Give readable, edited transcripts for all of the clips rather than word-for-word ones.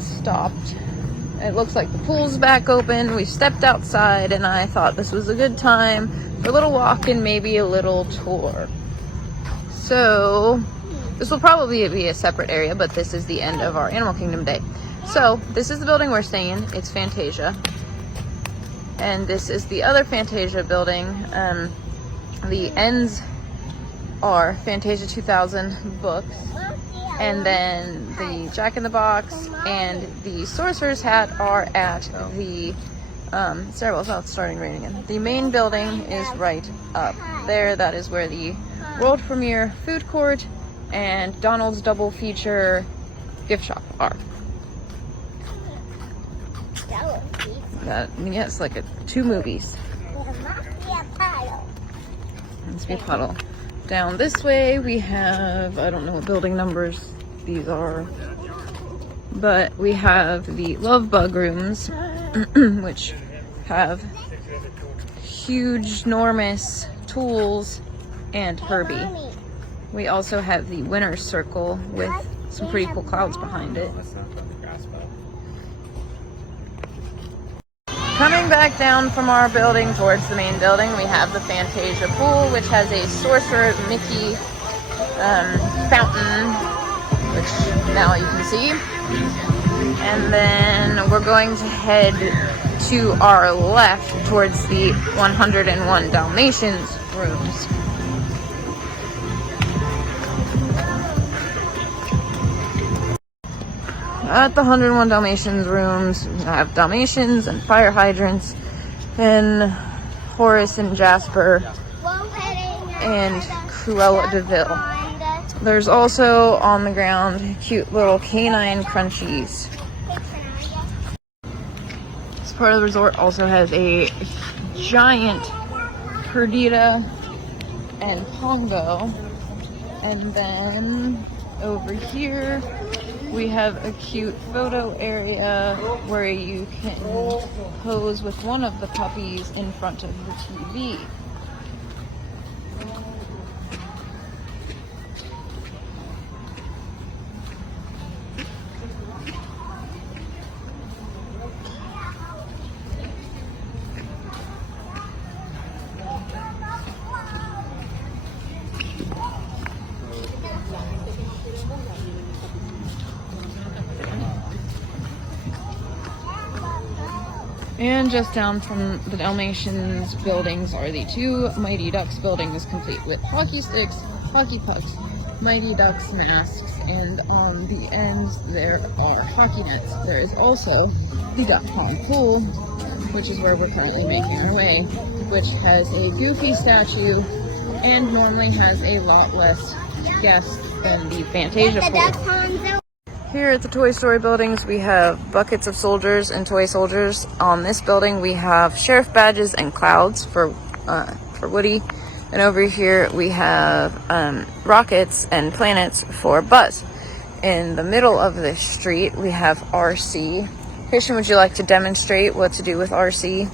has stopped. It looks like the pool's back open. We stepped outside and I thought this was a good time for a little walk and maybe a little tour. So this will probably be a separate area, but this is the end of our Animal Kingdom day. So this is the building we're staying in. It's Fantasia. And this is the other Fantasia building. The ends are Fantasia 2000 books. And then the Jack in the Box and the Sorcerer's Hat are at the stairwells. Oh, it's starting raining again. The main building is right up there. That is where the world premiere food court and Donald's double feature gift shop are. Yes, like two movies. Must be a puddle. Down this way we have, I don't know what building numbers these are, but we have the Love Bug rooms, which have huge, enormous tools and Herbie. We also have the Winner's Circle with some pretty cool clouds behind it. Coming back down from our building towards the main building, we have the Fantasia pool, which has a Sorcerer Mickey fountain, which now you can see. And then we're going to head to our left towards the 101 Dalmatians rooms. At the 101 Dalmatians rooms, we have Dalmatians and fire hydrants and Horace and Jasper and Cruella de Vil. There's also on the ground cute little canine crunchies. This part of the resort also has a giant Perdita and Pongo. And then over here we have a cute photo area where you can pose with one of the puppies in front of the TV. And just down from the Dalmatians buildings are the two Mighty Ducks buildings, complete with hockey sticks, hockey pucks, Mighty Ducks masks, and on the ends there are hockey nets. There is also the Duck Pond Pool, which is where we're currently making our way, which has a Goofy statue and normally has a lot less guests than the Fantasia pool. Here at the Toy Story buildings, we have buckets of soldiers and toy soldiers. On this building, we have sheriff badges and clouds for Woody. And over here, we have rockets and planets for Buzz. In the middle of this street, we have RC. Christian, would you like to demonstrate what to do with RC?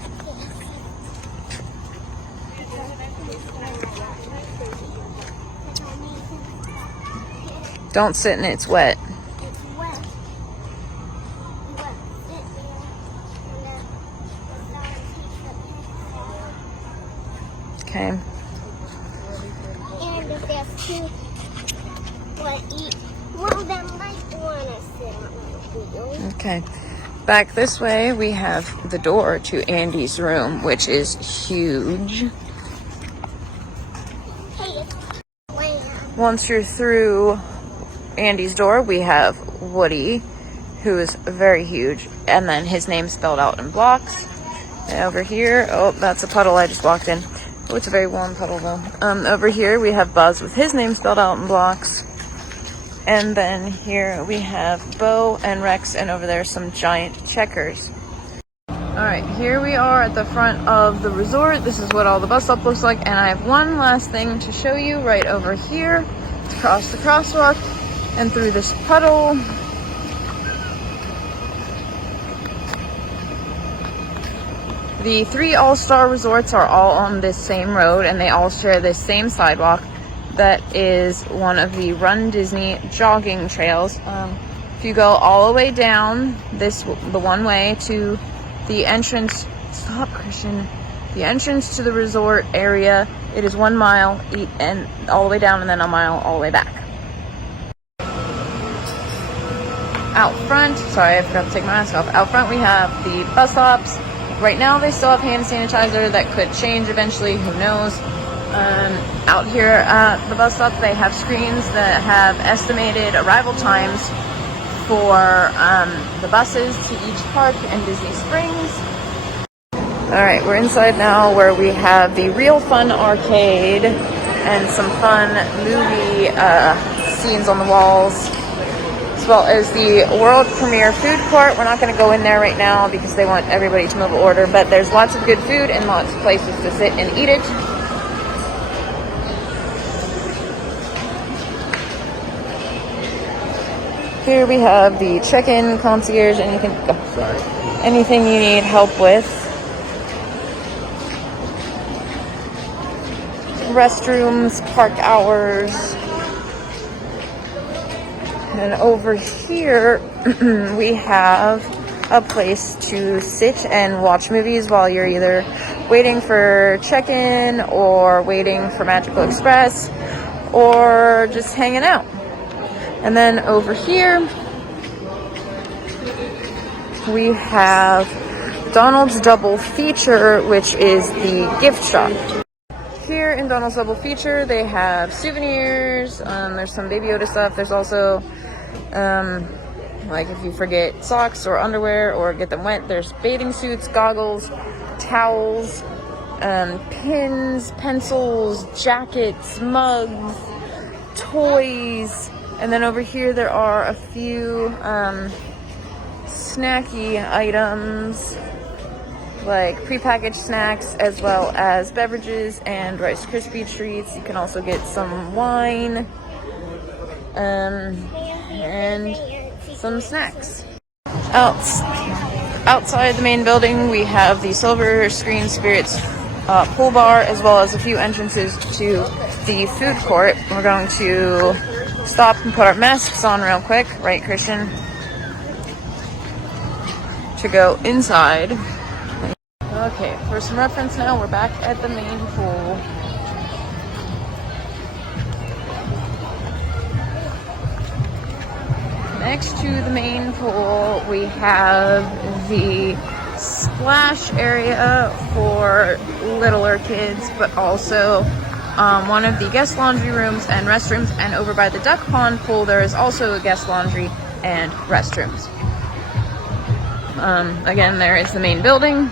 Don't sit in it, it's wet. Okay. And if there's two want to eat, one of them might want to sit on the wheel. Okay. Back this way, we have the door to Andy's room, which is huge. Once you're through Andy's door, we have Woody, who is very huge, and then his name spelled out in blocks. And over here, oh, that's a puddle I just walked in. Oh, it's a very warm puddle though. Over here we have Buzz with his name spelled out in blocks. And then here we have Bo and Rex, and over there some giant checkers. Alright, here we are at the front of the resort. This is what all the bus stop looks like, and I have one last thing to show you right over here. It's across the crosswalk and through this puddle. The three all-star resorts are all on this same road, and they all share this same sidewalk. That is one of the Run Disney jogging trails. If you go all the way down the one way to the entrance, stop, Christian. The entrance to the resort area, it is 1 mile and all the way down, and then a mile all the way back. Out front, sorry, I forgot to take my mask off. Out front we have the bus stops. Right now they still have hand sanitizer. That could change eventually, who knows. Out here at the bus stop, they have screens that have estimated arrival times for the buses to each park and Disney Springs. Alright, we're inside now where we have the Real Fun Arcade and some fun movie scenes on the walls, as well as the world premiere food court. We're not going to go in there right now because they want everybody to mobile order, but there's lots of good food and lots of places to sit and eat it. Here we have the check-in concierge, anything you need help with. Restrooms, park hours. And over here we have a place to sit and watch movies while you're either waiting for check-in or waiting for Magical Express or just hanging out. And then over here we have Donald's Double Feature, which is the gift shop. Here in Donald's Double Feature, they have souvenirs. There's some Baby Yoda stuff. There's also, like if you forget socks or underwear or get them wet, there's bathing suits, goggles, towels, pins, pencils, jackets, mugs, toys. And then over here there are a few snacky items, like prepackaged snacks, as well as beverages and Rice Krispie treats. You can also get some wine and some snacks. Outside the main building, we have the Silver Screen Spirits pool bar, as well as a few entrances to the food court. We're going to stop and put our masks on real quick, right, Christian? To go inside. Okay, for some reference now, we're back at the main pool. Next to the main pool, we have the splash area for littler kids, but also one of the guest laundry rooms and restrooms. And over by the duck pond pool, there is also a guest laundry and restrooms. Again, there is the main building.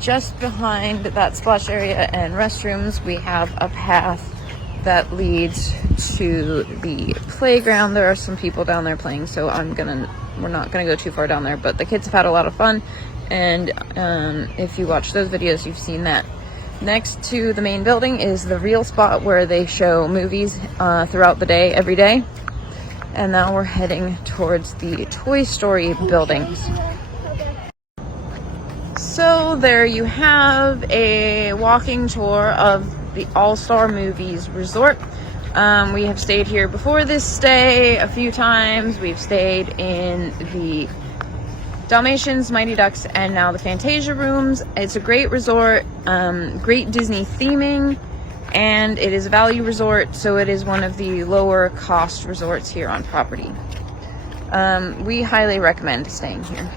Just behind that splash area and restrooms, we have a path that leads to the playground. There are some people down there playing, so we're not gonna go too far down there, but the kids have had a lot of fun, and if you watch those videos, you've seen that. Next to the main building is the real spot where they show movies throughout the day, every day. And now we're heading towards the Toy Story buildings. So there you have a walking tour of the All-Star Movies Resort. We have stayed here before this stay a few times. We've stayed in the Dalmatians, Mighty Ducks, and now the Fantasia rooms. It's a great resort, great Disney theming, and it is a value resort, so it is one of the lower cost resorts here on property. We highly recommend staying here.